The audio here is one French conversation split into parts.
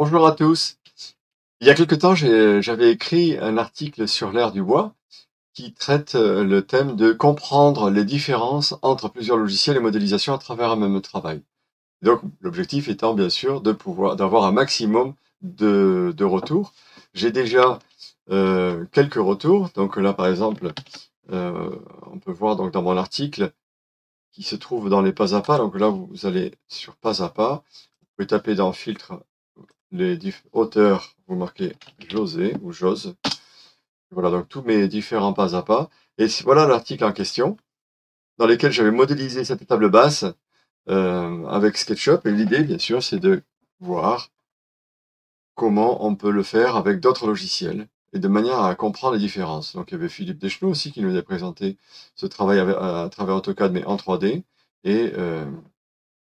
Bonjour à tous. Il y a quelque temps, j'avais écrit un article sur l'ère du bois qui traite le thème de comprendre les différences entre plusieurs logiciels et modélisation à travers un même travail. Donc, l'objectif étant bien sûr d'avoir un maximum de retours. J'ai déjà quelques retours. Donc là, par exemple, on peut voir donc dans mon article qui se trouve dans les pas à pas. Donc là, vous allez sur pas à pas. Vous pouvez taper dans filtre les auteurs, vous marquez José ou Jose. Voilà donc tous mes différents pas à pas. Et voilà l'article en question, dans lequel j'avais modélisé cette table basse avec SketchUp. Et l'idée, bien sûr, c'est de voir comment on peut le faire avec d'autres logiciels et de manière à comprendre les différences. Donc il y avait Philippe Deschenaux aussi qui nous a présenté ce travail à travers AutoCAD mais en 3D. Et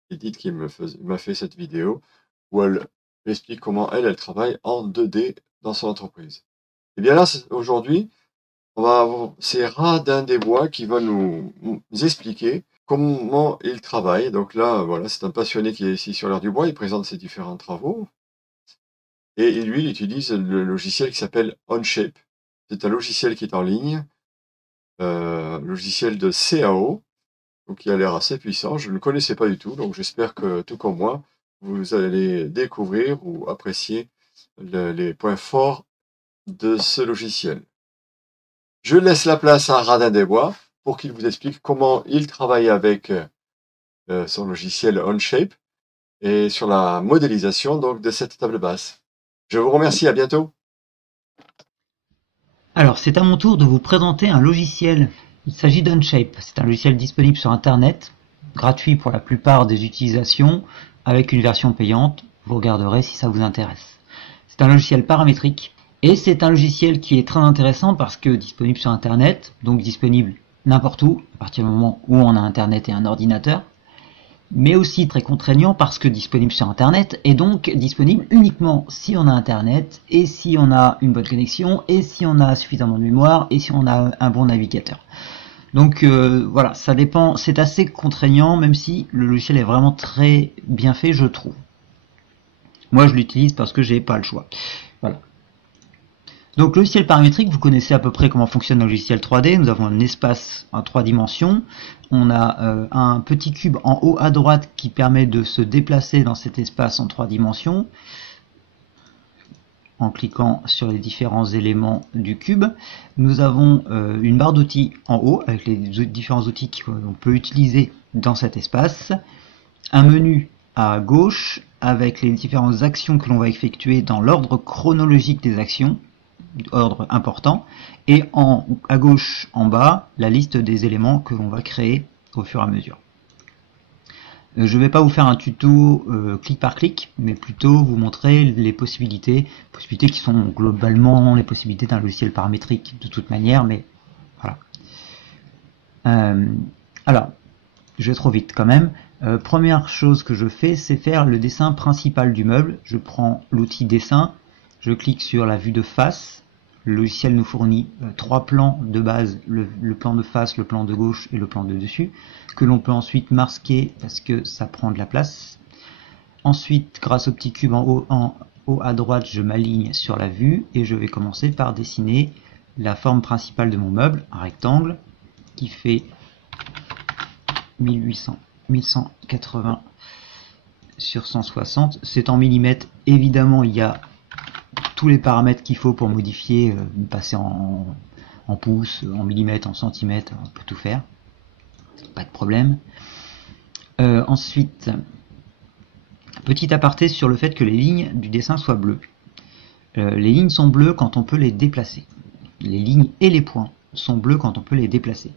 Edith qui m'a fait cette vidéo où elle explique comment elle travaille en 2D dans son entreprise. Et bien là, aujourd'hui, c'est Radin des Bois qui va nous expliquer comment il travaille. Donc là, voilà, c'est un passionné qui est ici sur l'ère du bois, il présente ses différents travaux. Et lui, il utilise le logiciel qui s'appelle Onshape. C'est un logiciel qui est en ligne, logiciel de CAO, donc qui a l'air assez puissant. Je ne le connaissais pas du tout, donc j'espère que, tout comme moi, vous allez découvrir ou apprécier les points forts de ce logiciel. Je laisse la place à Radin des Bois pour qu'il vous explique comment il travaille avec son logiciel Onshape et sur la modélisation donc de cette table basse. Je vous remercie, à bientôt. Alors, c'est à mon tour de vous présenter un logiciel. Il s'agit d'Onshape. C'est un logiciel disponible sur Internet, gratuit pour la plupart des utilisations, avec une version payante. Vous regarderez si ça vous intéresse. C'est un logiciel paramétrique et c'est un logiciel qui est très intéressant parce que disponible sur Internet, donc disponible n'importe où, à partir du moment où on a Internet et un ordinateur, mais aussi très contraignant parce que disponible sur Internet et donc disponible uniquement si on a Internet et si on a une bonne connexion et si on a suffisamment de mémoire et si on a un bon navigateur. Donc voilà, ça dépend, c'est assez contraignant même si le logiciel est vraiment très bien fait, je trouve. Moi je l'utilise parce que j'ai pas le choix. Voilà. Donc logiciel paramétrique, vous connaissez à peu près comment fonctionne le logiciel 3D. Nous avons un espace en 3 dimensions. On a un petit cube en haut à droite qui permet de se déplacer dans cet espace en 3 dimensions en cliquant sur les différents éléments du cube. Nous avons une barre d'outils en haut avec les différents outils qu'on peut utiliser dans cet espace. Un menu à gauche avec les différentes actions que l'on va effectuer dans l'ordre chronologique des actions, ordre important, et à gauche en bas la liste des éléments que l'on va créer au fur et à mesure. Je ne vais pas vous faire un tuto clic par clic, mais plutôt vous montrer les possibilités qui sont globalement les possibilités d'un logiciel paramétrique de toute manière, mais voilà. Alors, je vais trop vite quand même. Première chose que je fais, c'est faire le dessin principal du meuble. Je prends l'outil dessin, je clique sur la vue de face. Le logiciel nous fournit 3 plans de base, le plan de face, le plan de gauche et le plan de dessus, que l'on peut ensuite masquer parce que ça prend de la place. Ensuite, grâce au petit cube en haut à droite, je m'aligne sur la vue et je vais commencer par dessiner la forme principale de mon meuble, un rectangle qui fait 1180 sur 160. C'est en millimètres. Évidemment, il y a tous les paramètres qu'il faut pour modifier, passer en pouces, en millimètres, en centimètres, on peut tout faire. Pas de problème. Ensuite, petit aparté sur le fait que les lignes du dessin soient bleues. Les lignes sont bleues quand on peut les déplacer. Les lignes et les points sont bleus quand on peut les déplacer.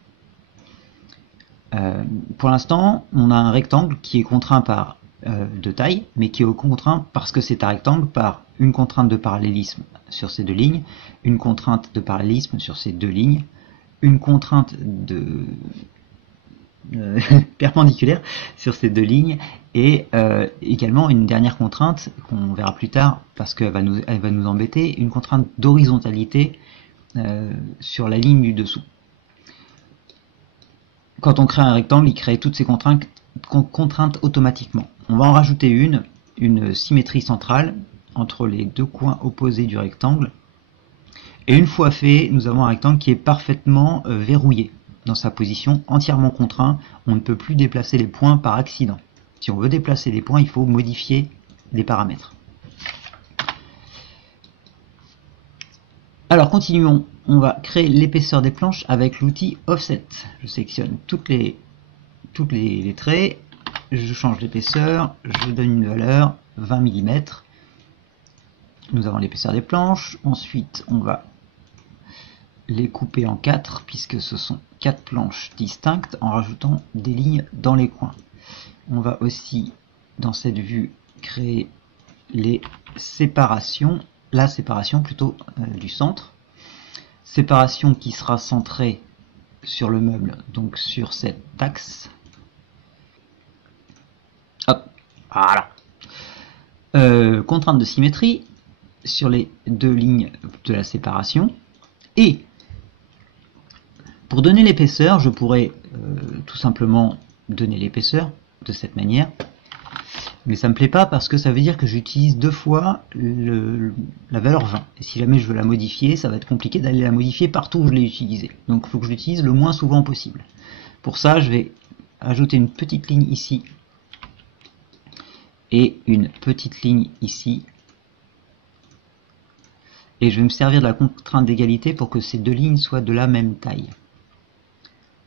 Pour l'instant, on a un rectangle qui est contraint par de taille, mais qui est contraint parce que c'est un rectangle par une contrainte de parallélisme sur ces deux lignes, une contrainte de parallélisme sur ces deux lignes, une contrainte de perpendiculaire sur ces deux lignes et également une dernière contrainte qu'on verra plus tard parce qu'elle va nous embêter, une contrainte d'horizontalité sur la ligne du dessous. Quand on crée un rectangle, il crée toutes ces contraintes automatiquement. On va en rajouter une symétrie centrale entre les deux coins opposés du rectangle. Et une fois fait, nous avons un rectangle qui est parfaitement verrouillé dans sa position, entièrement contraint. On ne peut plus déplacer les points par accident. Si on veut déplacer les points, il faut modifier les paramètres. Alors continuons, on va créer l'épaisseur des planches avec l'outil Offset. Je sélectionne toutes les traits, je change l'épaisseur, je donne une valeur 20 mm. Nous avons l'épaisseur des planches, ensuite on va les couper en 4 puisque ce sont 4 planches distinctes en rajoutant des lignes dans les coins. On va aussi dans cette vue créer les séparations, la séparation plutôt du centre. Séparation qui sera centrée sur le meuble, donc sur cet axe. Hop, voilà. Contrainte de symétrie sur les deux lignes de la séparation. Et pour donner l'épaisseur, je pourrais tout simplement donner l'épaisseur de cette manière. Mais ça me plaît pas parce que ça veut dire que j'utilise deux fois la valeur 20. Et si jamais je veux la modifier, ça va être compliqué d'aller la modifier partout où je l'ai utilisée. Donc il faut que je l'utilise le moins souvent possible. Pour ça, je vais ajouter une petite ligne ici et une petite ligne ici. Et je vais me servir de la contrainte d'égalité pour que ces deux lignes soient de la même taille.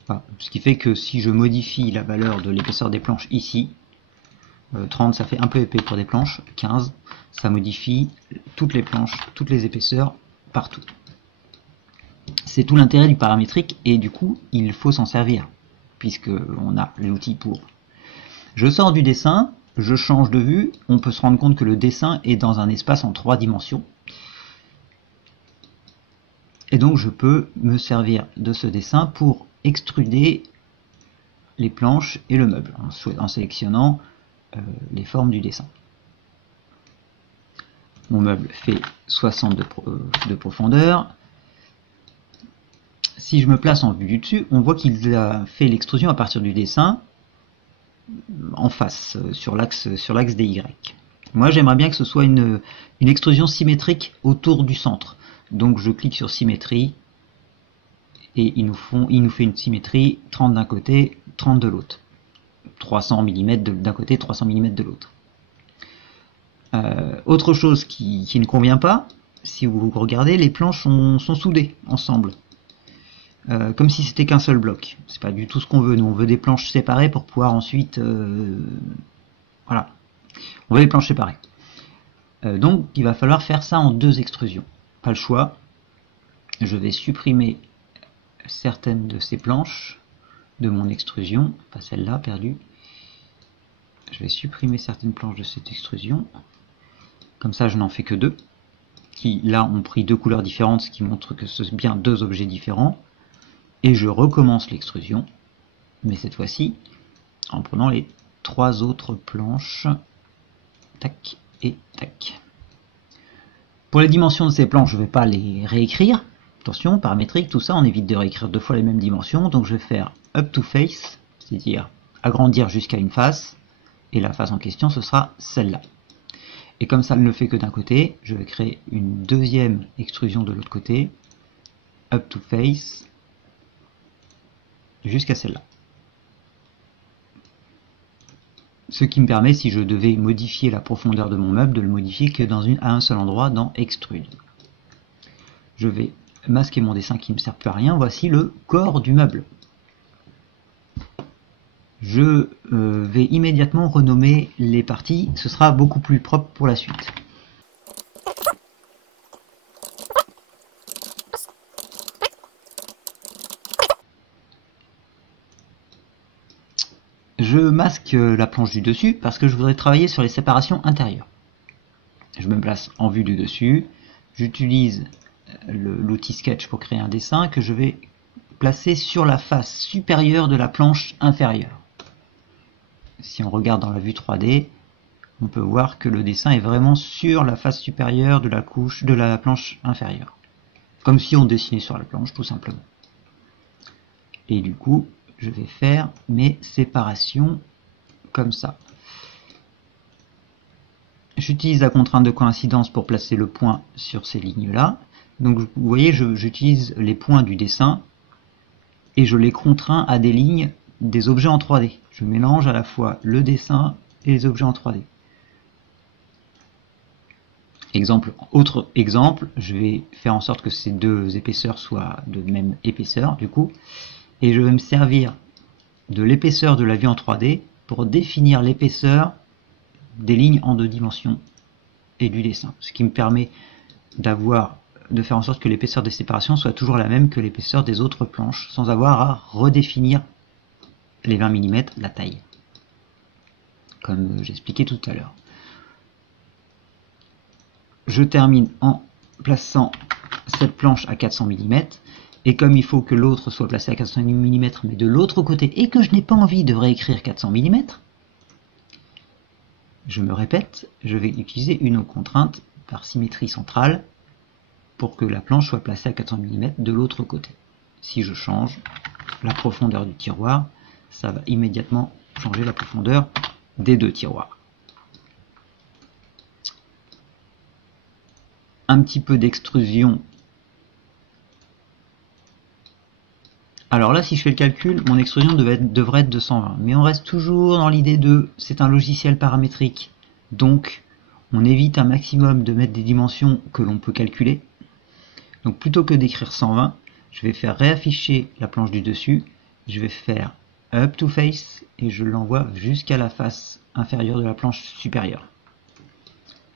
Voilà. Ce qui fait que si je modifie la valeur de l'épaisseur des planches ici, 30 ça fait un peu épais pour des planches, 15 ça modifie toutes les planches, toutes les épaisseurs partout. C'est tout l'intérêt du paramétrique et du coup il faut s'en servir puisque on a l'outil pour. Je sors du dessin, je change de vue, on peut se rendre compte que le dessin est dans un espace en 3 dimensions. Et donc je peux me servir de ce dessin pour extruder les planches et le meuble en sélectionnant les formes du dessin. Mon meuble fait 60 de profondeur. Si je me place en vue du dessus, on voit qu'il a fait l'extrusion à partir du dessin en face, sur l'axe des Y. Moi j'aimerais bien que ce soit une extrusion symétrique autour du centre. Donc je clique sur symétrie et il nous fait une symétrie 30 d'un côté, 30 de l'autre. 300 mm d'un côté, 300 mm de l'autre. Autre chose qui ne convient pas, si vous regardez, les planches sont soudées ensemble. Comme si c'était qu'un seul bloc. C'est pas du tout ce qu'on veut. Nous, on veut des planches séparées pour pouvoir ensuite... voilà. On veut des planches séparées. Donc, il va falloir faire ça en 2 extrusions. Pas le choix. Je vais supprimer certaines de ces planches de mon extrusion, pas celle-là, perdue. Je vais supprimer certaines planches de cette extrusion. Comme ça, je n'en fais que 2. Qui, là, ont pris 2 couleurs différentes, ce qui montre que ce sont bien 2 objets différents. Et je recommence l'extrusion, mais cette fois-ci, en prenant les 3 autres planches. Tac et tac. Pour les dimensions de ces planches, je ne vais pas les réécrire. Attention, paramétrique, tout ça, on évite de réécrire 2 fois les mêmes dimensions. Donc je vais faire up to face, c'est-à-dire agrandir jusqu'à une face. Et la face en question, ce sera celle-là. Et comme ça ne le fait que d'un côté, je vais créer une deuxième extrusion de l'autre côté. Up to face, jusqu'à celle-là. Ce qui me permet, si je devais modifier la profondeur de mon meuble, de le modifier que à un seul endroit dans Extrude. Je vais masquer mon dessin qui ne me sert plus à rien. Voici le corps du meuble. Je vais immédiatement renommer les parties. Ce sera beaucoup plus propre pour la suite. Je masque la planche du dessus parce que je voudrais travailler sur les séparations intérieures. Je me place en vue du dessus. J'utilise l'outil Sketch pour créer un dessin que je vais placer sur la face supérieure de la planche inférieure. Si on regarde dans la vue 3D, on peut voir que le dessin est vraiment sur la face supérieure de la planche inférieure. Comme si on dessinait sur la planche, tout simplement. Et du coup, je vais faire mes séparations comme ça. J'utilise la contrainte de coïncidence pour placer le point sur ces lignes-là. Donc vous voyez, j'utilise les points du dessin et je les contrains à des lignes des objets en 3D. Je mélange à la fois le dessin et les objets en 3D. Autre exemple, je vais faire en sorte que ces deux épaisseurs soient de même épaisseur du coup, et je vais me servir de l'épaisseur de la vue en 3D pour définir l'épaisseur des lignes en 2 dimensions et du dessin, ce qui me permet de faire en sorte que l'épaisseur des séparations soit toujours la même que l'épaisseur des autres planches, sans avoir à redéfinir les 20 mm, la taille, comme j'expliquais tout à l'heure. Je termine en plaçant cette planche à 400 mm, et comme il faut que l'autre soit placé à 400 mm, mais de l'autre côté, et que je n'ai pas envie de réécrire 400 mm, je me répète, je vais utiliser une contrainte par symétrie centrale pour que la planche soit placée à 400 mm de l'autre côté. Si je change la profondeur du tiroir, ça va immédiatement changer la profondeur des deux tiroirs. Un petit peu d'extrusion. Alors là, si je fais le calcul, mon extrusion devrait être de 120. Mais on reste toujours dans l'idée de c'est un logiciel paramétrique. Donc, on évite un maximum de mettre des dimensions que l'on peut calculer. Donc, plutôt que d'écrire 120, je vais faire réafficher la planche du dessus. Je vais faire up to face et je l'envoie jusqu'à la face inférieure de la planche supérieure.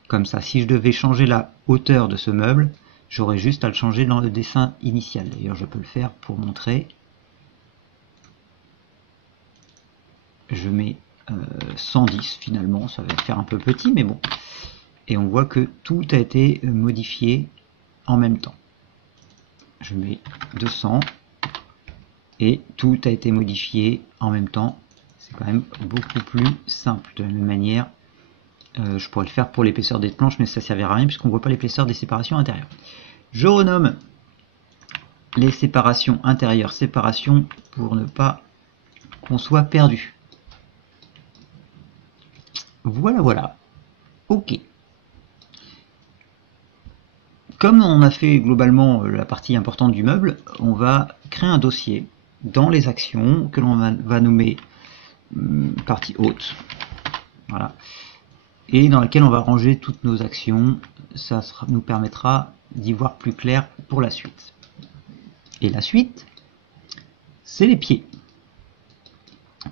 Comme ça, si je devais changer la hauteur de ce meuble, j'aurais juste à le changer dans le dessin initial. D'ailleurs, je peux le faire pour montrer. Je mets 110 finalement, ça va faire un peu petit, mais bon. Et on voit que tout a été modifié en même temps. Je mets 200 et tout a été modifié en même temps. C'est quand même beaucoup plus simple. De la même manière, je pourrais le faire pour l'épaisseur des planches, mais ça ne servira à rien puisqu'on ne voit pas l'épaisseur des séparations intérieures. Je renomme les séparations intérieures séparation pour ne pas qu'on soit perdu. Voilà, voilà. Ok. Comme on a fait globalement la partie importante du meuble, on va créer un dossier dans les actions que l'on va nommer partie haute. Voilà. Et dans laquelle on va ranger toutes nos actions. Ça nous permettra d'y voir plus clair pour la suite. Et la suite, c'est les pieds.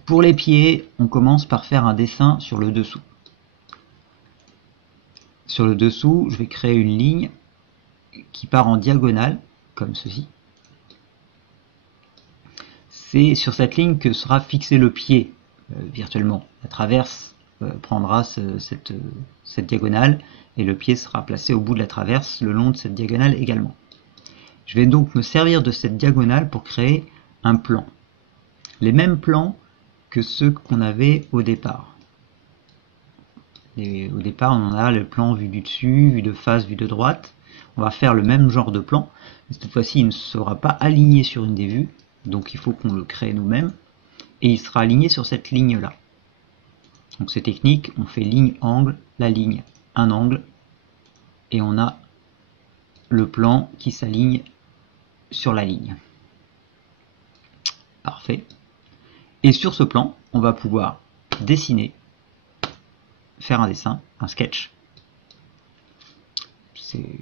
Pour les pieds, on commence par faire un dessin sur le dessous. Sur le dessous, je vais créer une ligne qui part en diagonale, comme ceci. C'est sur cette ligne que sera fixé le pied virtuellement. La traverse prendra cette diagonale et le pied sera placé au bout de la traverse le long de cette diagonale également. Je vais donc me servir de cette diagonale pour créer un plan. Les mêmes plans que ceux qu'on avait au départ. Et au départ, on a le plan vu du dessus, vu de face, vu de droite. On va faire le même genre de plan. Mais cette fois-ci, il ne sera pas aligné sur une des vues. Donc il faut qu'on le crée nous-mêmes. Et il sera aligné sur cette ligne-là. Donc c'est technique, on fait ligne-angle, la ligne, un angle. Et on a le plan qui s'aligne sur la ligne. Parfait. Et sur ce plan, on va pouvoir dessiner, faire un dessin, un sketch.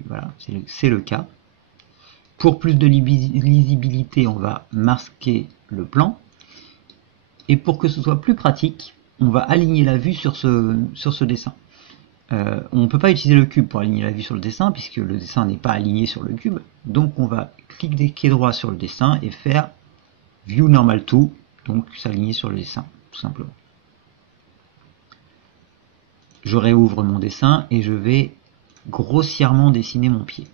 Voilà, c'est le cas. Pour plus de lisibilité, on va masquer le plan. Et pour que ce soit plus pratique, on va aligner la vue sur ce dessin. On ne peut pas utiliser le cube pour aligner la vue sur le dessin, puisque le dessin n'est pas aligné sur le cube. Donc on va cliquer droit sur le dessin et faire View Normal To, donc s'aligner sur le dessin, tout simplement. Je réouvre mon dessin et je vais grossièrement dessiner mon pied.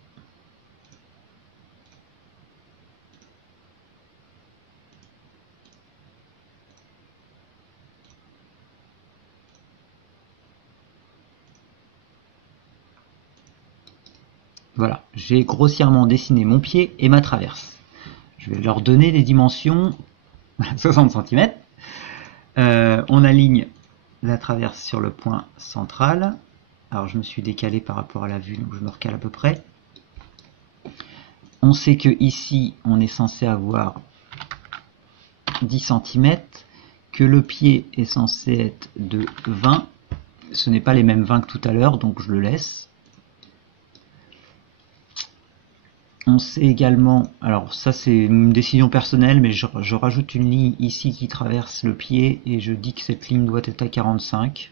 Voilà, j'ai grossièrement dessiné mon pied et ma traverse. Je vais leur donner des dimensions 60 cm. On aligne la traverse sur le point central Alors je me suis décalé par rapport à la vue, donc je me recale à peu près. On sait que ici, on est censé avoir 10 cm, que le pied est censé être de 20. Ce n'est pas les mêmes 20 que tout à l'heure, donc je le laisse. On sait également, alors ça c'est une décision personnelle, mais je rajoute une ligne ici qui traverse le pied et je dis que cette ligne doit être à 45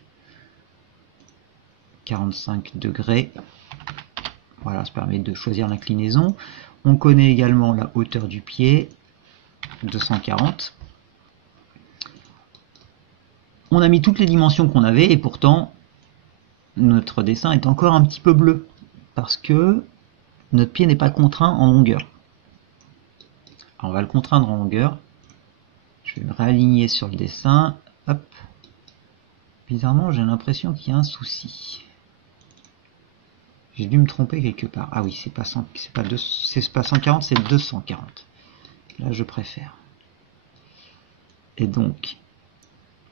degrés. Voilà, ça permet de choisir l'inclinaison. On connaît également la hauteur du pied, 240. On a mis toutes les dimensions qu'on avait et pourtant notre dessin est encore un petit peu bleu parce que notre pied n'est pas contraint en longueur. Alors on va le contraindre en longueur. Je vais me réaligner sur le dessin. Hop. Bizarrement, j'ai l'impression qu'il y a un souci. J'ai dû me tromper quelque part. Ah oui, c'est pas 140, c'est 240. Là, je préfère. Et donc,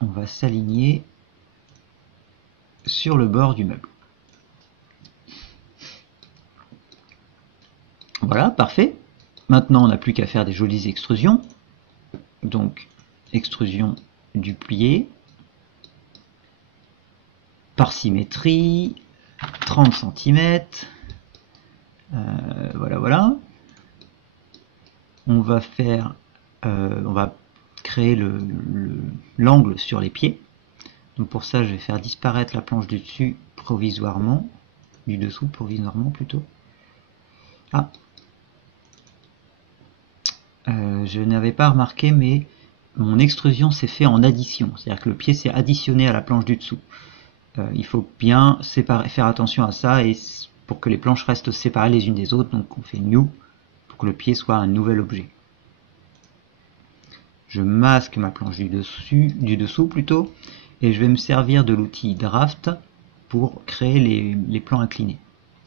on va s'aligner sur le bord du meuble. Voilà, parfait. Maintenant, on n'a plus qu'à faire des jolies extrusions. Donc, extrusion du plié, par symétrie, 30 cm. Voilà. On va faire, on va créer l'angle sur les pieds. Donc pour ça, je vais faire disparaître la planche du dessus provisoirement, du dessous provisoirement plutôt. Ah, je n'avais pas remarqué, mais mon extrusion s'est fait en addition, c'est-à-dire que le pied s'est additionné à la planche du dessous. Il faut bien faire attention à ça et pour que les planches restent séparées les unes des autres, donc on fait new pour que le pied soit un nouvel objet. Je masque ma planche du dessous plutôt, et je vais me servir de l'outil Draft pour créer les plans inclinés.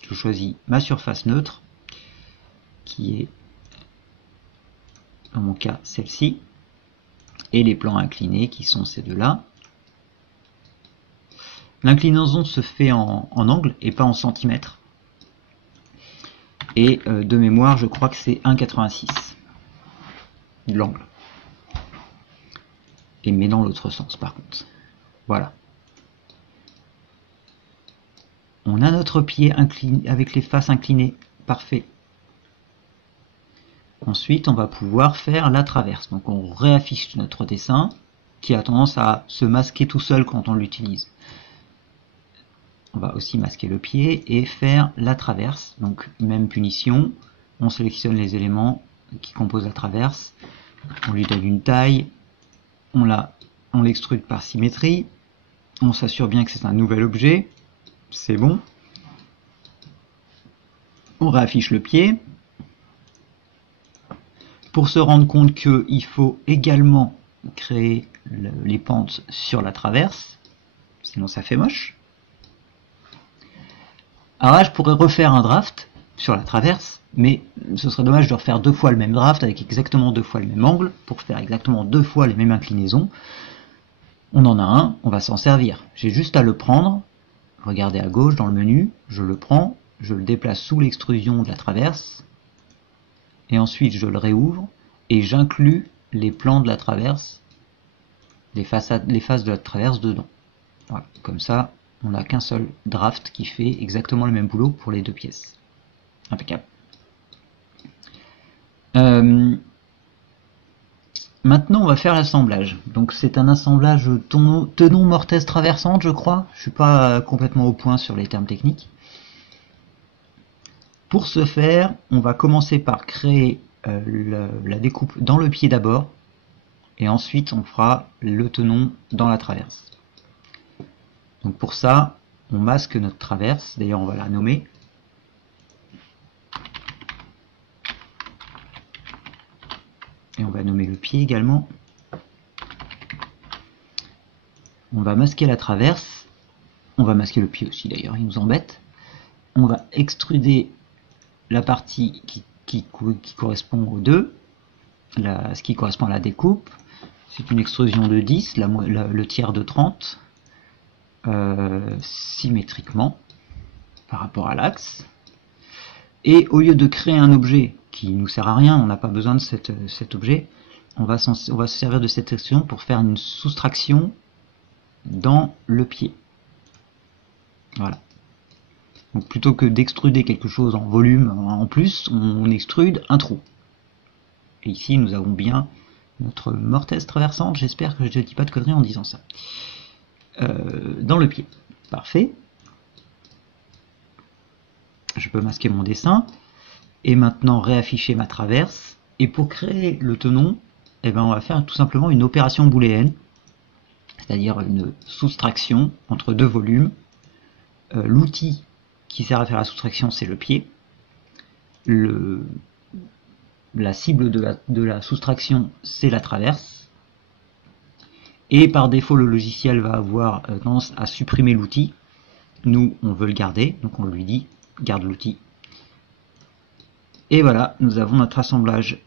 Je choisis ma surface neutre, qui est dans mon cas celle-ci, et les plans inclinés qui sont ces deux-là. L'inclinaison se fait en angle et pas en centimètres. Et de mémoire, je crois que c'est 1,86 de l'angle. Et mais dans l'autre sens par contre. Voilà. On a notre pied incliné avec les faces inclinées. Parfait. Ensuite, on va pouvoir faire la traverse. Donc on réaffiche notre dessin qui a tendance à se masquer tout seul quand on l'utilise. On va aussi masquer le pied et faire la traverse. Donc même punition. On sélectionne les éléments qui composent la traverse. On lui donne une taille. On l'extrude par symétrie. On s'assure bien que c'est un nouvel objet. C'est bon. On réaffiche le pied. Pour se rendre compte qu'il faut également créer les pentes sur la traverse. Sinon ça fait moche. Alors là, je pourrais refaire un draft sur la traverse, mais ce serait dommage de refaire deux fois le même draft avec exactement deux fois le même angle pour faire exactement deux fois les mêmes inclinaisons. On en a un, on va s'en servir. J'ai juste à le prendre, regardez à gauche dans le menu, je le prends, je le déplace sous l'extrusion de la traverse, et ensuite je le réouvre, et j'inclus les plans de la traverse, les faces de la traverse dedans. Voilà, comme ça, on n'a qu'un seul draft qui fait exactement le même boulot pour les deux pièces. Impeccable. Maintenant, on va faire l'assemblage. Donc, c'est un assemblage tenon mortaise traversante, je crois. Je suis pas complètement au point sur les termes techniques. Pour ce faire, on va commencer par créer la découpe dans le pied d'abord, et ensuite on fera le tenon dans la traverse. Donc pour ça, on masque notre traverse, d'ailleurs on va la nommer. Et on va nommer le pied également. On va masquer la traverse. On va masquer le pied aussi d'ailleurs, il nous embête. On va extruder la partie qui correspond aux deux, ce qui correspond à la découpe. C'est une extrusion de 10, le tiers de 30, symétriquement. par rapport à l'axe. Et au lieu de créer un objet qui nous sert à rien, on n'a pas besoin de cet objet, on va se servir de cette section pour faire une soustraction dans le pied. Voilà. Donc plutôt que d'extruder quelque chose en volume en plus, on extrude un trou. Et ici nous avons bien notre mortaise traversante, j'espère que je ne dis pas de conneries en disant ça. Dans le pied. Parfait. Je peux masquer mon dessin. Et maintenant réafficher ma traverse. Et pour créer le tenon, eh ben, on va faire tout simplement une opération booléenne. C'est-à-dire une soustraction entre deux volumes. L'outil qui sert à faire la soustraction, c'est le pied. La cible de la soustraction, c'est la traverse. Et par défaut, le logiciel va avoir tendance à supprimer l'outil. Nous, on veut le garder, donc on lui dit garde l'outil. Et voilà, nous avons notre assemblage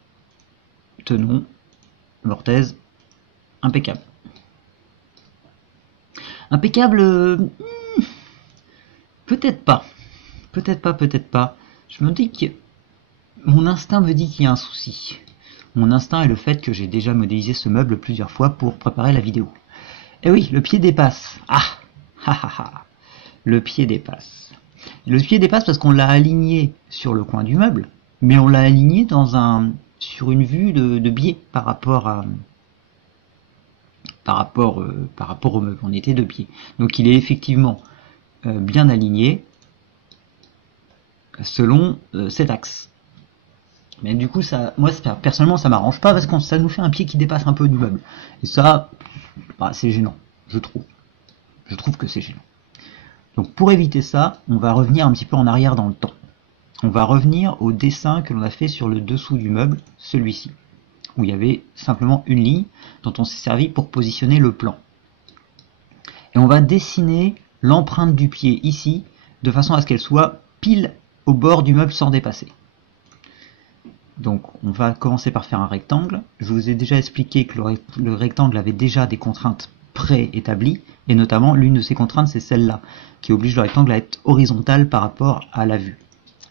tenon, mortaise, impeccable. Impeccable, peut-être pas. Peut-être pas, peut-être pas. Je me dis que mon instinct me dit qu'il y a un souci. Mon instinct est le fait que j'ai déjà modélisé ce meuble plusieurs fois pour préparer la vidéo. Et oui, le pied dépasse. Ah, le pied dépasse. Le pied dépasse parce qu'on l'a aligné sur le coin du meuble, mais on l'a aligné sur une vue de biais par rapport au meuble. On était de biais. Donc il est effectivement bien aligné selon cet axe. Mais du coup, moi personnellement, ça m'arrange pas parce que ça nous fait un pied qui dépasse un peu du meuble. Et ça, bah, c'est gênant, je trouve. Je trouve que c'est gênant. Donc pour éviter ça, on va revenir un petit peu en arrière dans le temps. On va revenir au dessin que l'on a fait sur le dessous du meuble, celui-ci, où il y avait simplement une ligne dont on s'est servi pour positionner le plan. Et on va dessiner l'empreinte du pied ici, de façon à ce qu'elle soit pile au bord du meuble sans dépasser. Donc on va commencer par faire un rectangle. Je vous ai déjà expliqué que le rectangle avait déjà des contraintes préétablies, et notamment l'une de ces contraintes, c'est celle-là, qui oblige le rectangle à être horizontal par rapport à la vue.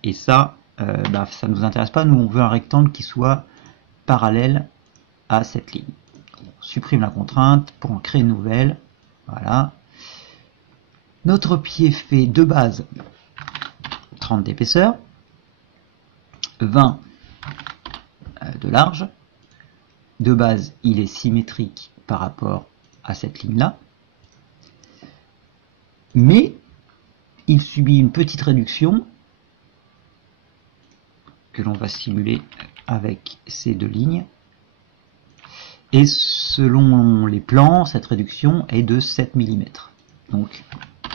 Et ça, ça ne nous intéresse pas, nous on veut un rectangle qui soit parallèle à cette ligne. On supprime la contrainte pour en créer une nouvelle. Voilà. Notre pied fait de base 30 d'épaisseur, 20 de large. De base, il est symétrique par rapport à cette ligne-là. Mais il subit une petite réduction que l'on va simuler avec ces deux lignes. Et selon les plans, cette réduction est de 7 mm. Donc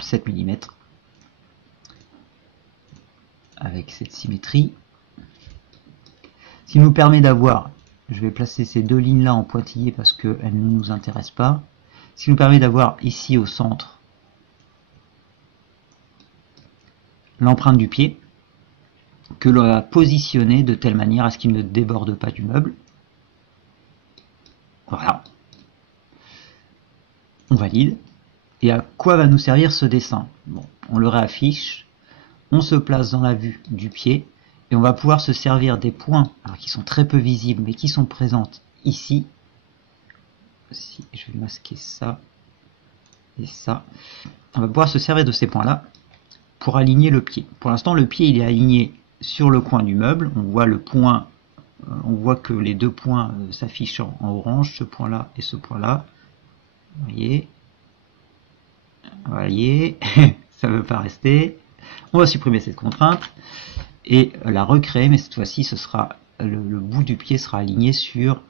7 mm avec cette symétrie. Ce qui nous permet d'avoir, je vais placer ces deux lignes là en pointillé parce qu'elles ne nous intéressent pas, ce qui nous permet d'avoir ici au centre l'empreinte du pied que l'on va positionner de telle manière à ce qu'il ne déborde pas du meuble. Voilà. On valide. Et à quoi va nous servir ce dessin? Bon, on le réaffiche, on se place dans la vue du pied, et on va pouvoir se servir des points alors, qui sont très peu visibles, mais qui sont présentes ici. Si je vais masquer ça et ça. On va pouvoir se servir de ces points-là pour aligner le pied. Pour l'instant, le pied il est aligné sur le coin du meuble. On voit le point, on voit que les deux points s'affichent en orange, ce point-là et ce point-là. Vous voyez, ça ne veut pas rester. On va supprimer cette contrainte et la recréer, mais cette fois-ci, ce sera le bout du pied sera aligné sur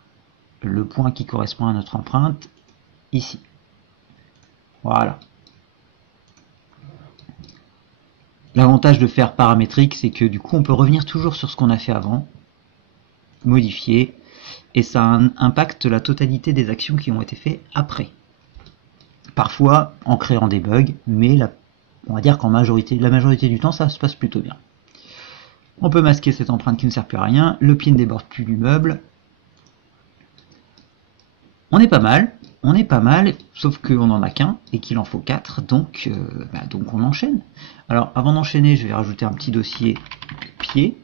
le point qui correspond à notre empreinte ici. Voilà. L'avantage de faire paramétrique, c'est que du coup, on peut revenir toujours sur ce qu'on a fait avant, modifier, et ça impacte la totalité des actions qui ont été faites après. Parfois en créant des bugs, mais on va dire qu'en la majorité du temps, ça se passe plutôt bien. On peut masquer cette empreinte qui ne sert plus à rien, le pied ne déborde plus du meuble. On est pas mal, sauf qu'on n'en a qu'un et qu'il en faut 4, donc on enchaîne. Alors avant d'enchaîner, je vais rajouter un petit dossier pied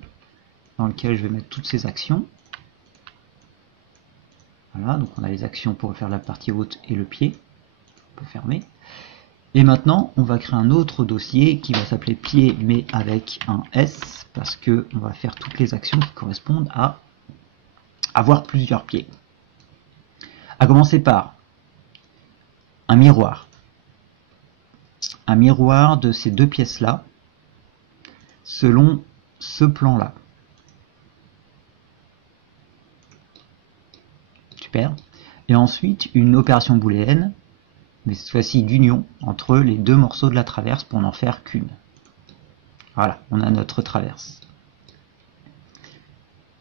dans lequel je vais mettre toutes ces actions. Voilà, donc on a les actions pour faire la partie haute et le pied. On peut fermer. Et maintenant, on va créer un autre dossier qui va s'appeler pied, mais avec un S, parce que on va faire toutes les actions qui correspondent à avoir plusieurs pieds. À commencer par un miroir. Un miroir de ces deux pièces-là, selon ce plan-là. Super. Et ensuite, une opération booléenne, mais cette fois-ci d'union entre les deux morceaux de la traverse pour n'en faire qu'une. Voilà, on a notre traverse.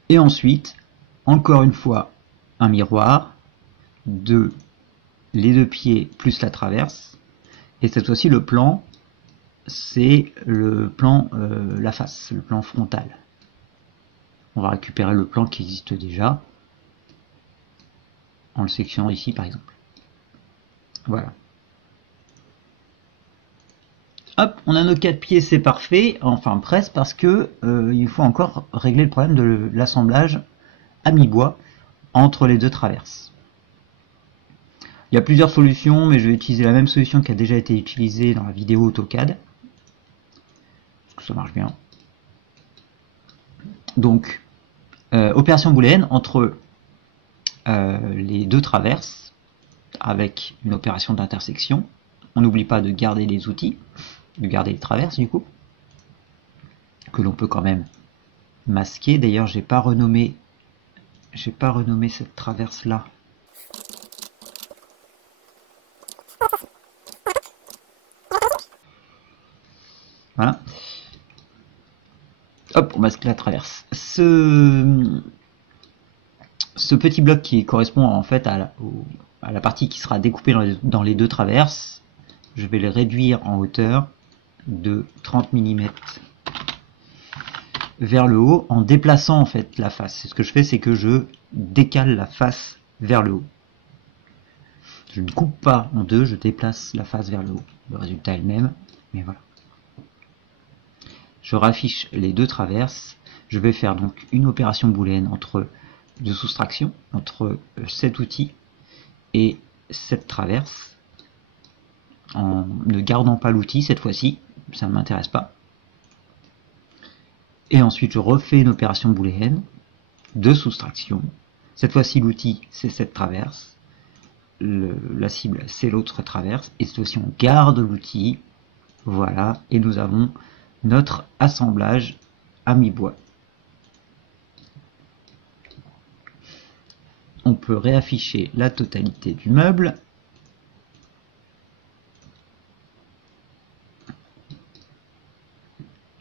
Et ensuite, encore une fois, un miroir de les deux pieds plus la traverse. Et cette fois-ci, le plan, c'est le plan, la face, le plan frontal. On va récupérer le plan qui existe déjà, en le sélectionnant ici par exemple. Voilà. Hop, on a nos 4 pieds, c'est parfait, enfin presque, parce que il faut encore régler le problème de l'assemblage à mi-bois entre les deux traverses. Il y a plusieurs solutions, mais je vais utiliser la même solution qui a déjà été utilisée dans la vidéo AutoCAD. Parce que ça marche bien. Donc, opération booléenne entre les deux traverses, avec une opération d'intersection. On n'oublie pas de garder les outils, de garder les traverses du coup, que l'on peut quand même masquer. D'ailleurs, j'ai pas renommé cette traverse là. Voilà. Hop, on masque la traverse. Ce petit bloc qui correspond en fait à la partie qui sera découpée dans les deux traverses, je vais le réduire en hauteur de 30 mm vers le haut en déplaçant en fait la face. Ce que je fais, c'est que je décale la face vers le haut. Je ne coupe pas en deux, je déplace la face vers le haut. Le résultat est le même, mais voilà. Je raffiche les deux traverses. Je vais faire donc une opération booléenne de soustraction entre cet outil et cette traverse, en ne gardant pas l'outil cette fois-ci, ça ne m'intéresse pas. Et ensuite je refais une opération booléenne de soustraction. Cette fois-ci l'outil c'est cette traverse, la cible c'est l'autre traverse, et cette fois-ci on garde l'outil, voilà, et nous avons notre assemblage à mi-bois. On peut réafficher la totalité du meuble.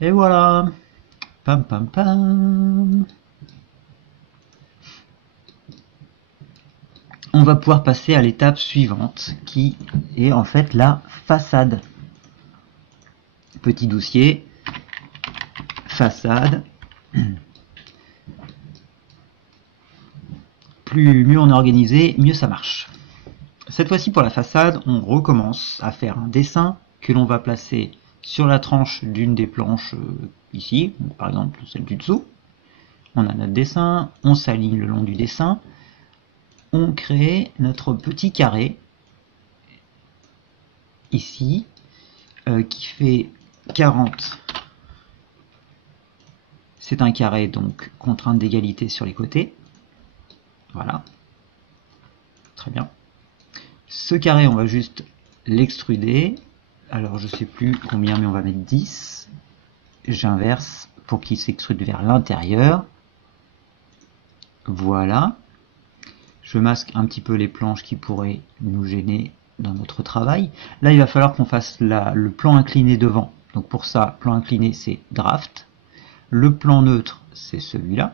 Et voilà. Pam pam pam. On va pouvoir passer à l'étape suivante qui est en fait la façade. Petit dossier, façade. Mieux on est organisé, mieux ça marche. Cette fois-ci pour la façade, on recommence à faire un dessin que l'on va placer sur la tranche d'une des planches ici, par exemple celle du dessous. On a notre dessin, on s'aligne le long du dessin, on crée notre petit carré ici qui fait 40. C'est un carré donc contrainte d'égalité sur les côtés. Voilà. Très bien. Ce carré, on va juste l'extruder. Alors, je sais plus combien, mais on va mettre 10. J'inverse pour qu'il s'extrude vers l'intérieur. Voilà. Je masque un petit peu les planches qui pourraient nous gêner dans notre travail. Là, il va falloir qu'on fasse le plan incliné devant. Donc pour ça, plan incliné, c'est draft. Le plan neutre, c'est celui-là.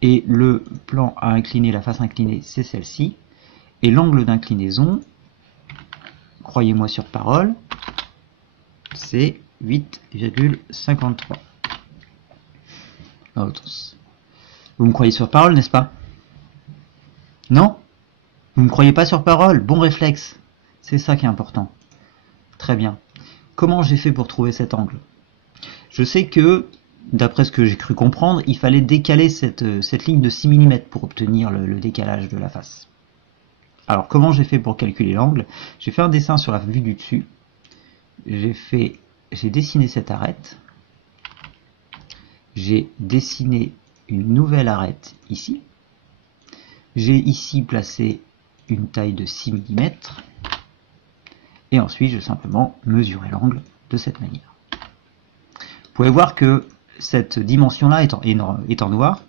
Et le plan à incliner, la face inclinée, c'est celle-ci. Et l'angle d'inclinaison, croyez-moi sur parole, c'est 8,53. Vous me croyez sur parole, n'est-ce pas? Non? Vous ne me croyez pas sur parole? Bon réflexe. C'est ça qui est important. Très bien. Comment j'ai fait pour trouver cet angle? Je sais que, d'après ce que j'ai cru comprendre, il fallait décaler cette ligne de 6 mm pour obtenir le décalage de la face. Alors, comment j'ai fait pour calculer l'angle? J'ai fait un dessin sur la vue du dessus. J'ai dessiné cette arête. J'ai dessiné une nouvelle arête ici. J'ai ici placé une taille de 6 mm. Et ensuite, je vais simplement mesurer l'angle de cette manière. Vous pouvez voir que cette dimension-là est en noir,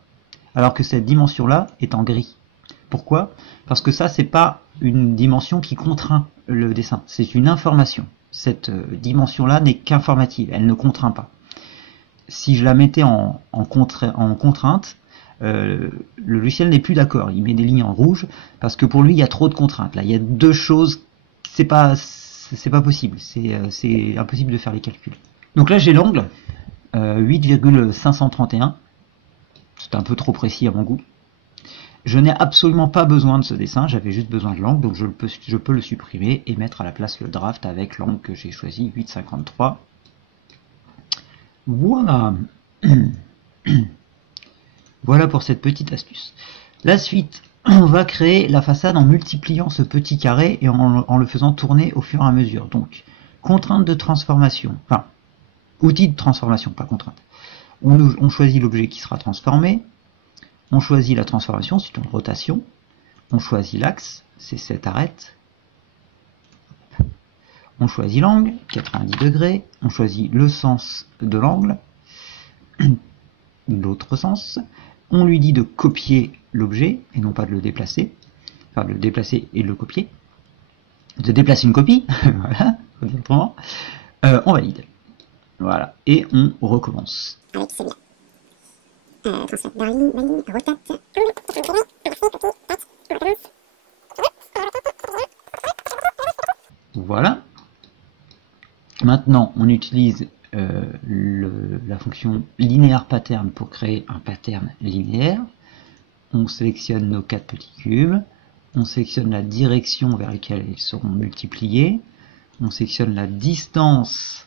alors que cette dimension-là est en gris. Pourquoi? Parce que ça, c'est pas une dimension qui contraint le dessin, c'est une information. Cette dimension-là n'est qu'informative, elle ne contraint pas. Si je la mettais en contrainte, le logiciel n'est plus d'accord, il met des lignes en rouge, parce que pour lui, il y a trop de contraintes. Là, il y a deux choses, c'est pas possible, c'est impossible de faire les calculs. Donc là, j'ai l'angle 8,531, c'est un peu trop précis à mon goût. Je n'ai absolument pas besoin de ce dessin, j'avais juste besoin de l'angle, donc je peux le supprimer et mettre à la place le draft avec l'angle que j'ai choisi, 8,53. Voilà. Voilà pour cette petite astuce. La suite, on va créer la façade en multipliant ce petit carré et en le faisant tourner au fur et à mesure. Donc, contrainte de transformation, enfin, outil de transformation, pas contrainte. On choisit l'objet qui sera transformé, on choisit la transformation, c'est une rotation, on choisit l'axe, c'est cette arête, on choisit l'angle, 90 degrés, on choisit le sens de l'angle, l'autre sens, on lui dit de copier l'objet et non pas de le déplacer, enfin de le déplacer et de le copier, de déplacer une copie, voilà, autrement, on valide. Voilà, et on recommence. Avec c'est bien. Transfert dans la ligne, rotate. Voilà. Maintenant, on utilise la fonction linéaire pattern pour créer un pattern linéaire. On sélectionne nos 4 petits cubes. On sélectionne la direction vers laquelle ils seront multipliés. On sélectionne la distance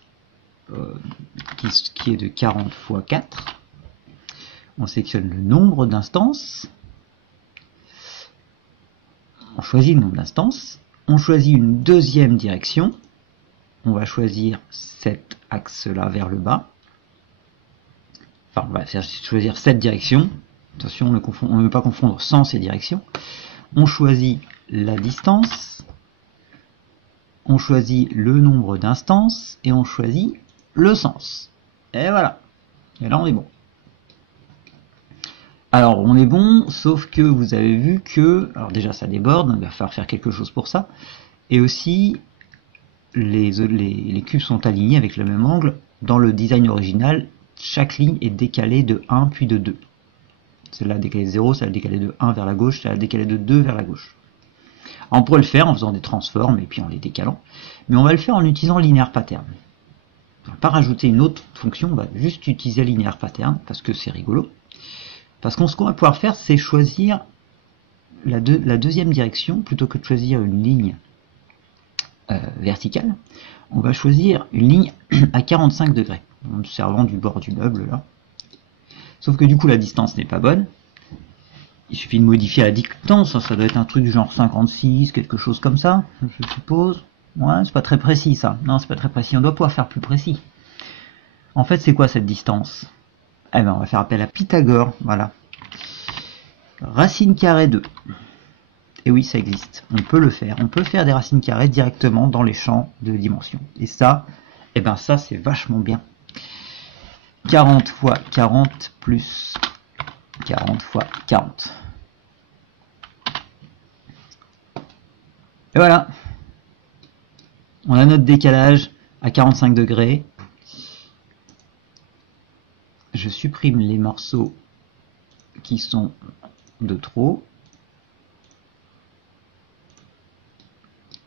qui est de 40 x 4. On sélectionne le nombre d'instances. On choisit le nombre d'instances. On choisit une deuxième direction. On va choisir cet axe-là vers le bas. Enfin, on va choisir cette direction. Attention, on ne veut pas confondre sans ces directions. On choisit la distance. On choisit le nombre d'instances. Et on choisit le sens. Et voilà. Et là, on est bon. Alors, on est bon, sauf que vous avez vu que... Alors déjà, ça déborde, donc il va falloir faire quelque chose pour ça. Et aussi, les cubes sont alignés avec le même angle. Dans le design original, chaque ligne est décalée de 1 puis de 2. Celle-là décalée de 0, celle-là décalée de 1 vers la gauche, celle-là décalée de 2 vers la gauche. Alors, on pourrait le faire en faisant des transformes et puis en les décalant. Mais on va le faire en utilisant linéaire pattern. On ne va pas rajouter une autre fonction, on va juste utiliser linéaire pattern parce que c'est rigolo. Parce que ce qu'on va pouvoir faire, c'est choisir la deuxième direction, plutôt que de choisir une ligne verticale, on va choisir une ligne à 45 degrés, en servant du bord du meuble là. Sauf que du coup la distance n'est pas bonne. Il suffit de modifier la distance, ça doit être un truc du genre 56, quelque chose comme ça, je suppose. Ouais, c'est pas très précis ça. Non, c'est pas très précis, on doit pouvoir faire plus précis. En fait, c'est quoi cette distance? Eh ben, on va faire appel à Pythagore, voilà. Racine carrée 2. Et oui, ça existe. On peut le faire. On peut faire des racines carrées directement dans les champs de dimension. Et ça, eh ben ça, c'est vachement bien. 40 fois 40 plus 40 fois 40. Et voilà. On a notre décalage à 45 degrés. Je supprime les morceaux qui sont de trop.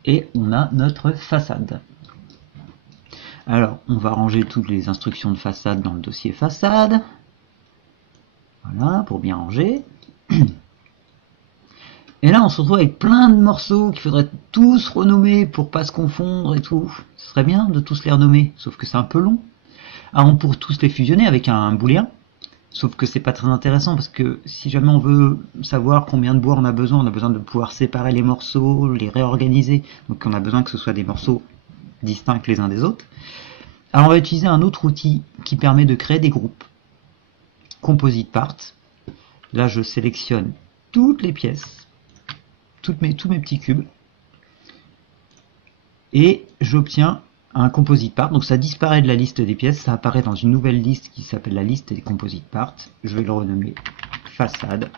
Et on a notre façade. Alors, on va ranger toutes les instructions de façade dans le dossier façade. Voilà, pour bien ranger. Et là, on se retrouve avec plein de morceaux qu'il faudrait tous renommer pour pas se confondre et tout. Ce serait bien de tous les renommer, sauf que c'est un peu long. Alors on pourrait tous les fusionner avec un booléen, sauf que c'est pas très intéressant parce que si jamais on veut savoir combien de bois on a besoin de pouvoir séparer les morceaux, les réorganiser. Donc on a besoin que ce soit des morceaux distincts les uns des autres. Alors on va utiliser un autre outil qui permet de créer des groupes. Composite Part. Là je sélectionne toutes les pièces, tous mes petits cubes, et j'obtiens un composite part. Donc ça disparaît de la liste des pièces, ça apparaît dans une nouvelle liste qui s'appelle la liste des composite parts. Je vais le renommer façade.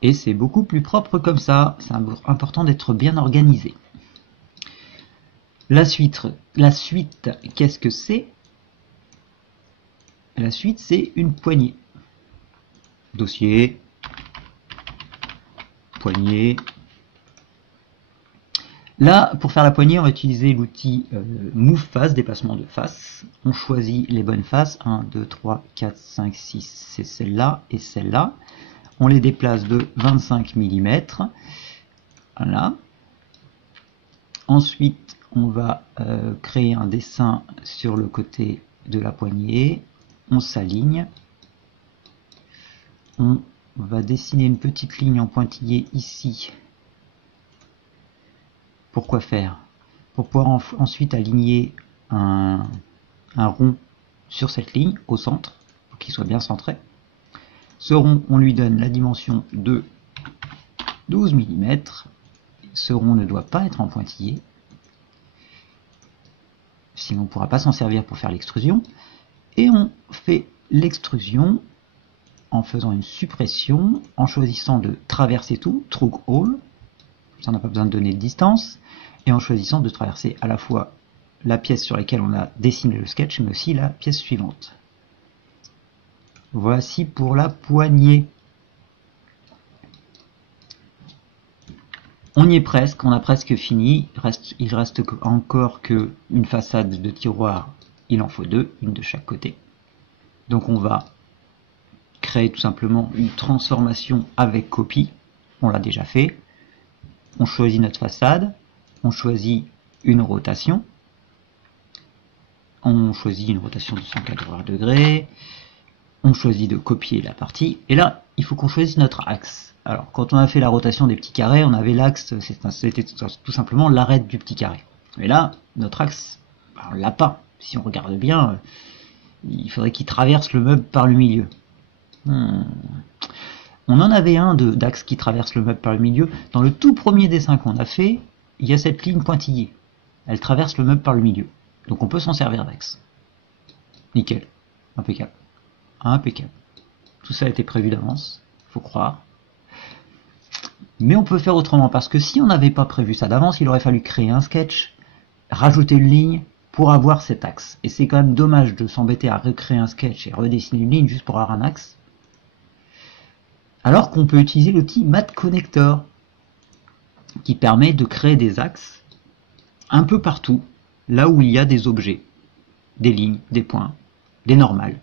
Et c'est beaucoup plus propre comme ça. C'est important d'être bien organisé. La suite, qu'est-ce que c'est? La suite, c'est une poignée. Dossier, poignée. Là, pour faire la poignée, on va utiliser l'outil Move Face, déplacement de face. On choisit les bonnes faces, 1, 2, 3, 4, 5, 6, c'est celle-là et celle-là. On les déplace de 25 mm. Voilà. Ensuite, on va créer un dessin sur le côté de la poignée. On s'aligne. On va dessiner une petite ligne en pointillé ici. Pourquoi faire? Pour pouvoir ensuite aligner un rond sur cette ligne au centre, pour qu'il soit bien centré. Ce rond, on lui donne la dimension de 12 mm. Ce rond ne doit pas être en pointillé, sinon on ne pourra pas s'en servir pour faire l'extrusion. Et on fait l'extrusion en faisant une suppression, en choisissant de traverser tout, Through All. Ça, on n'a pas besoin de donner de distance, et en choisissant de traverser à la fois la pièce sur laquelle on a dessiné le sketch, mais aussi la pièce suivante. Voici pour la poignée. On y est presque, on a presque fini. Il reste encore qu'une façade de tiroir, il en faut deux, une de chaque côté. Donc on va créer tout simplement une transformation avec copie. On l'a déjà fait. On choisit notre façade, on choisit une rotation, on choisit une rotation de 180 degrés, on choisit de copier la partie, et là, il faut qu'on choisisse notre axe. Alors, quand on a fait la rotation des petits carrés, on avait l'axe, c'était tout simplement l'arête du petit carré. Mais là, notre axe, on l'a pas. Si on regarde bien, il faudrait qu'il traverse le meuble par le milieu. On en avait un d'axe qui traverse le meuble par le milieu. Dans le tout premier dessin qu'on a fait, il y a cette ligne pointillée. Elle traverse le meuble par le milieu. Donc on peut s'en servir d'axe. Nickel. Impeccable. Impeccable. Tout ça a été prévu d'avance, faut croire. Mais on peut faire autrement, parce que si on n'avait pas prévu ça d'avance, il aurait fallu créer un sketch, rajouter une ligne pour avoir cet axe. Et c'est quand même dommage de s'embêter à recréer un sketch et redessiner une ligne juste pour avoir un axe. Alors qu'on peut utiliser l'outil Matte Connector, qui permet de créer des axes un peu partout, là où il y a des objets, des lignes, des points, des normales.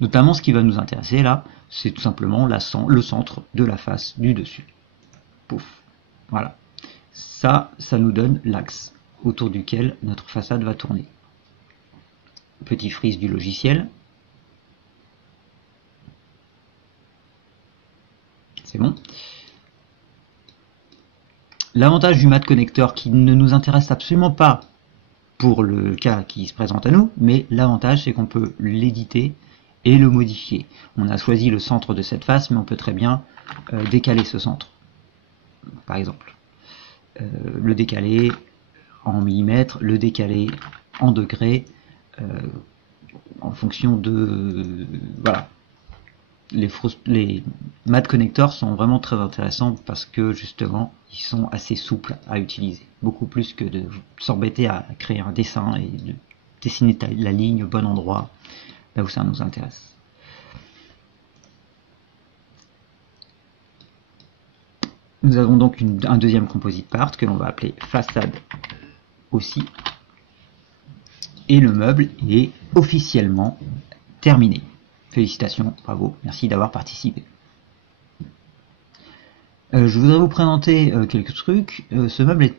Notamment, ce qui va nous intéresser là, c'est tout simplement le centre de la face du dessus. Pouf. Voilà. Ça nous donne l'axe autour duquel notre façade va tourner. Petit frise du logiciel. C'est bon. L'avantage du Matte Connector, qui ne nous intéresse absolument pas pour le cas qui se présente à nous, mais l'avantage c'est qu'on peut l'éditer et le modifier. On a choisi le centre de cette face, mais on peut très bien décaler ce centre, par exemple. Le décaler en millimètres, le décaler en degrés, en fonction de... voilà. Les Matte Connectors sont vraiment très intéressants parce que justement ils sont assez souples à utiliser, beaucoup plus que de s'embêter à créer un dessin et de dessiner la ligne au bon endroit, là où ça nous intéresse. Nous avons donc un deuxième composite part que l'on va appeler façade aussi, et le meuble est officiellement terminé. Félicitations, bravo, merci d'avoir participé. Je voudrais vous présenter quelques trucs. Ce meuble est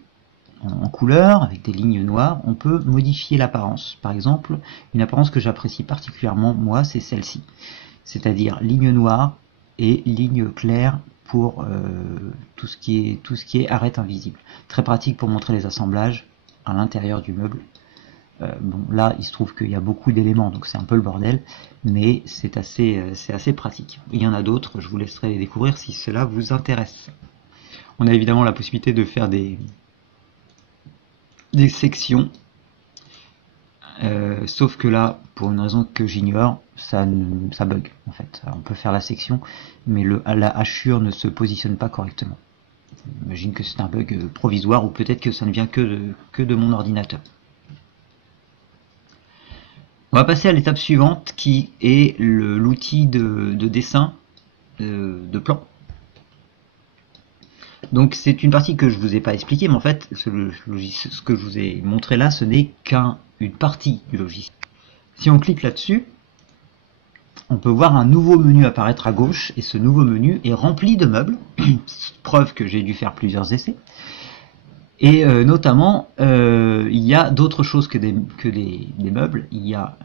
en couleur, avec des lignes noires. On peut modifier l'apparence. Par exemple, une apparence que j'apprécie particulièrement, moi, c'est celle-ci. C'est-à-dire ligne noire et ligne claire pour tout ce qui est arête invisible. Très pratique pour montrer les assemblages à l'intérieur du meuble. Bon, là, il se trouve qu'il y a beaucoup d'éléments, donc c'est un peu le bordel, mais c'est assez pratique. Il y en a d'autres, je vous laisserai les découvrir si cela vous intéresse. On a évidemment la possibilité de faire des sections, sauf que là, pour une raison que j'ignore, ça bug en fait. Alors, on peut faire la section, mais la hachure ne se positionne pas correctement. J'imagine que c'est un bug provisoire, ou peut-être que ça ne vient que de mon ordinateur. On va passer à l'étape suivante qui est l'outil de dessin de plan. Donc c'est une partie que je vous ai pas expliqué, mais en fait ce que je vous ai montré là, ce n'est qu'une partie du logiciel. Si on clique là-dessus, on peut voir un nouveau menu apparaître à gauche, et ce nouveau menu est rempli de meubles, preuve que j'ai dû faire plusieurs essais. Et notamment, il y a d'autres choses que des meubles, il y a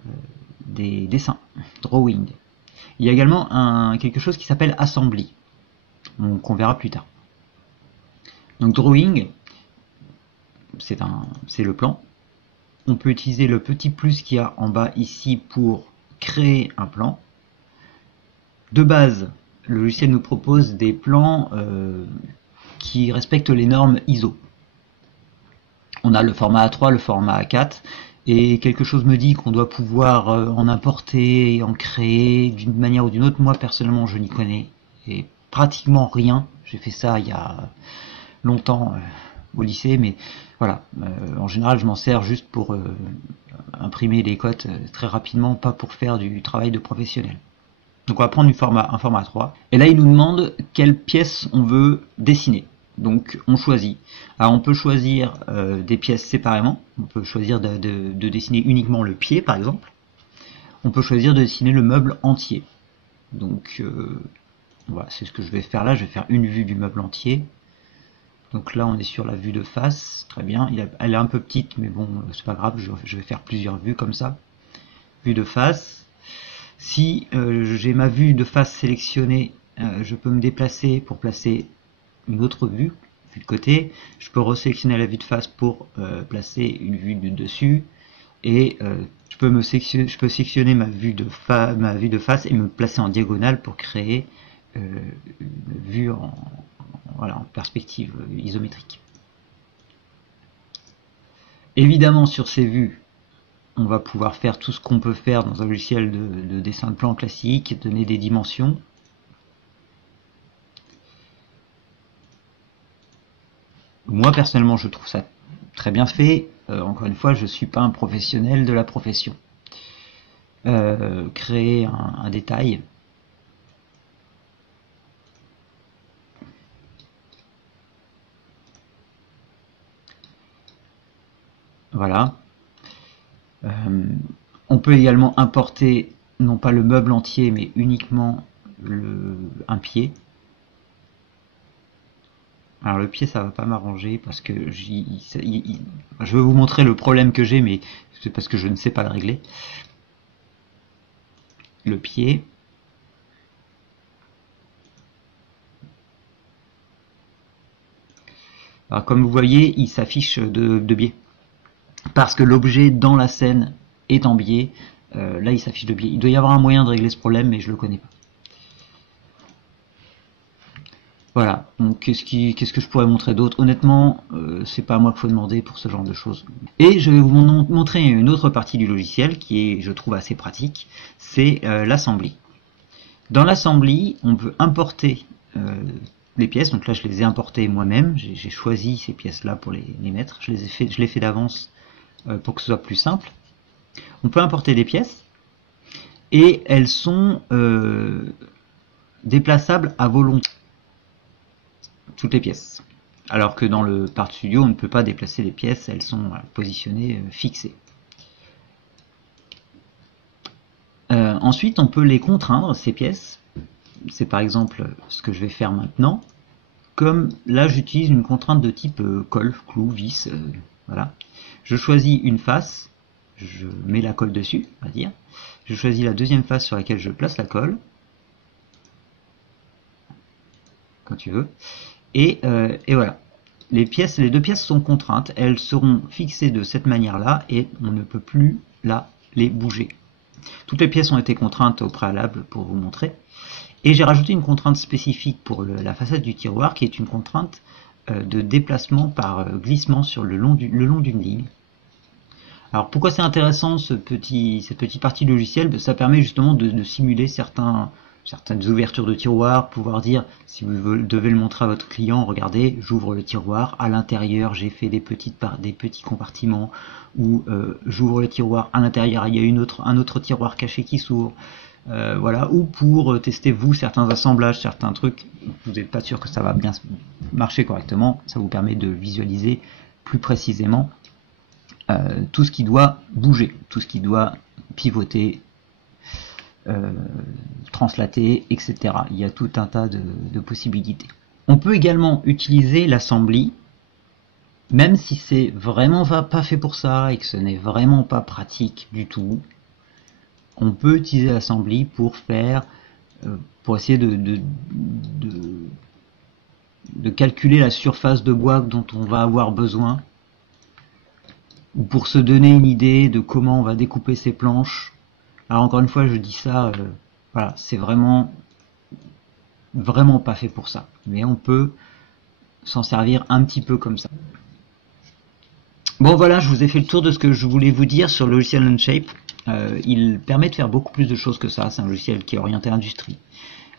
des dessins, drawing. Il y a également quelque chose qui s'appelle assembly, qu'on verra plus tard. Donc drawing, c'est le plan. On peut utiliser le petit plus qu'il y a en bas ici pour créer un plan. De base, le logiciel nous propose des plans qui respectent les normes ISO. On a le format A3, le format A4, et quelque chose me dit qu'on doit pouvoir en importer, en créer d'une manière ou d'une autre. Moi personnellement je n'y connais et pratiquement rien. J'ai fait ça il y a longtemps au lycée, mais voilà, en général je m'en sers juste pour imprimer les cotes très rapidement, pas pour faire du travail de professionnel. Donc on va prendre un format 3, et là il nous demande quelle pièce on veut dessiner. Donc on choisit. Alors on peut choisir des pièces séparément. On peut choisir de dessiner uniquement le pied par exemple. On peut choisir de dessiner le meuble entier. Donc voilà, c'est ce que je vais faire là. Je vais faire une vue du meuble entier. Donc là on est sur la vue de face. Très bien. Elle est un peu petite, mais bon, c'est pas grave. Je vais faire plusieurs vues comme ça. Vue de face. Si j'ai ma vue de face sélectionnée, je peux me déplacer pour placer une autre vue de côté. Je peux resélectionner la vue de face pour placer une vue de dessus, et je peux sélectionner ma vue de face et me placer en diagonale pour créer une vue voilà, en perspective isométrique. Évidemment, sur ces vues, on va pouvoir faire tout ce qu'on peut faire dans un logiciel de dessin de plan classique, donner des dimensions. Moi personnellement je trouve ça très bien fait. Encore une fois, je ne suis pas un professionnel de la profession. Créer un détail. Voilà. On peut également importer non pas le meuble entier mais uniquement un pied. Alors le pied ça va pas m'arranger parce que je vais vous montrer le problème que j'ai, mais c'est parce que je ne sais pas le régler. Le pied. Alors comme vous voyez, il s'affiche de biais. Parce que l'objet dans la scène est en biais. Là il s'affiche de biais. Il doit y avoir un moyen de régler ce problème, mais je le connais pas. Voilà, donc qu'est-ce que je pourrais montrer d'autre? Honnêtement, c'est pas à moi qu'il faut demander pour ce genre de choses. Et je vais vous montrer une autre partie du logiciel qui est, je trouve, assez pratique, c'est l'assembly. Dans l'assembly, on peut importer les pièces, donc là je les ai importées moi-même, j'ai choisi ces pièces-là pour les mettre, je l'ai fait d'avance pour que ce soit plus simple. On peut importer des pièces, et elles sont déplaçables à volonté. Toutes les pièces. Alors que dans le Part Studio, on ne peut pas déplacer les pièces, elles sont positionnées, fixées. Ensuite, on peut les contraindre, ces pièces. C'est par exemple ce que je vais faire maintenant. comme là j'utilise une contrainte de type colle, clou, vis, voilà. Je choisis une face, je mets la colle dessus, on va dire. Je choisis la deuxième face sur laquelle je place la colle, quand tu veux, et voilà. Les deux pièces sont contraintes, elles seront fixées de cette manière-là et on ne peut plus là les bouger. Toutes les pièces ont été contraintes au préalable pour vous montrer. Et j'ai rajouté une contrainte spécifique pour la façade du tiroir qui est une contrainte de déplacement par glissement sur le long d'une ligne. Alors pourquoi c'est intéressant cette petite partie logicielle? Ça permet justement de simuler certaines ouvertures de tiroir, pouvoir dire, si vous devez le montrer à votre client, regardez, j'ouvre le tiroir, à l'intérieur j'ai fait des petits compartiments, ou j'ouvre le tiroir, à l'intérieur il y a un autre tiroir caché qui s'ouvre, voilà, ou pour tester vous certains assemblages, certains trucs, vous n'êtes pas sûr que ça va bien marcher correctement, ça vous permet de visualiser plus précisément tout ce qui doit bouger, tout ce qui doit pivoter, translater, etc. Il y a tout un tas de possibilités. On peut également utiliser l'assembly, même si c'est vraiment pas fait pour ça et que ce n'est vraiment pas pratique du tout. On peut utiliser l'assembly pour essayer de calculer la surface de bois dont on va avoir besoin, ou pour se donner une idée de comment on va découper ces planches. Alors encore une fois, je dis ça, voilà, c'est vraiment pas fait pour ça. Mais on peut s'en servir un petit peu comme ça. Bon voilà, je vous ai fait le tour de ce que je voulais vous dire sur le logiciel Onshape. Il permet de faire beaucoup plus de choses que ça. C'est un logiciel qui est orienté industrie.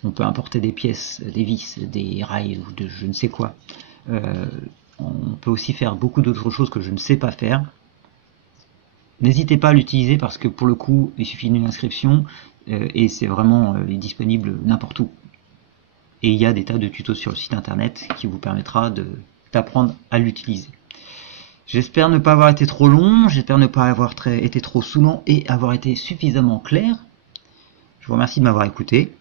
On peut importer des pièces, des vis, des rails ou de je ne sais quoi. On peut aussi faire beaucoup d'autres choses que je ne sais pas faire. N'hésitez pas à l'utiliser parce que pour le coup, il suffit d'une inscription et c'est vraiment disponible n'importe où. Et il y a des tas de tutos sur le site internet qui vous permettra d'apprendre à l'utiliser. J'espère ne pas avoir été trop long, j'espère ne pas avoir été trop saoulant et avoir été suffisamment clair. Je vous remercie de m'avoir écouté.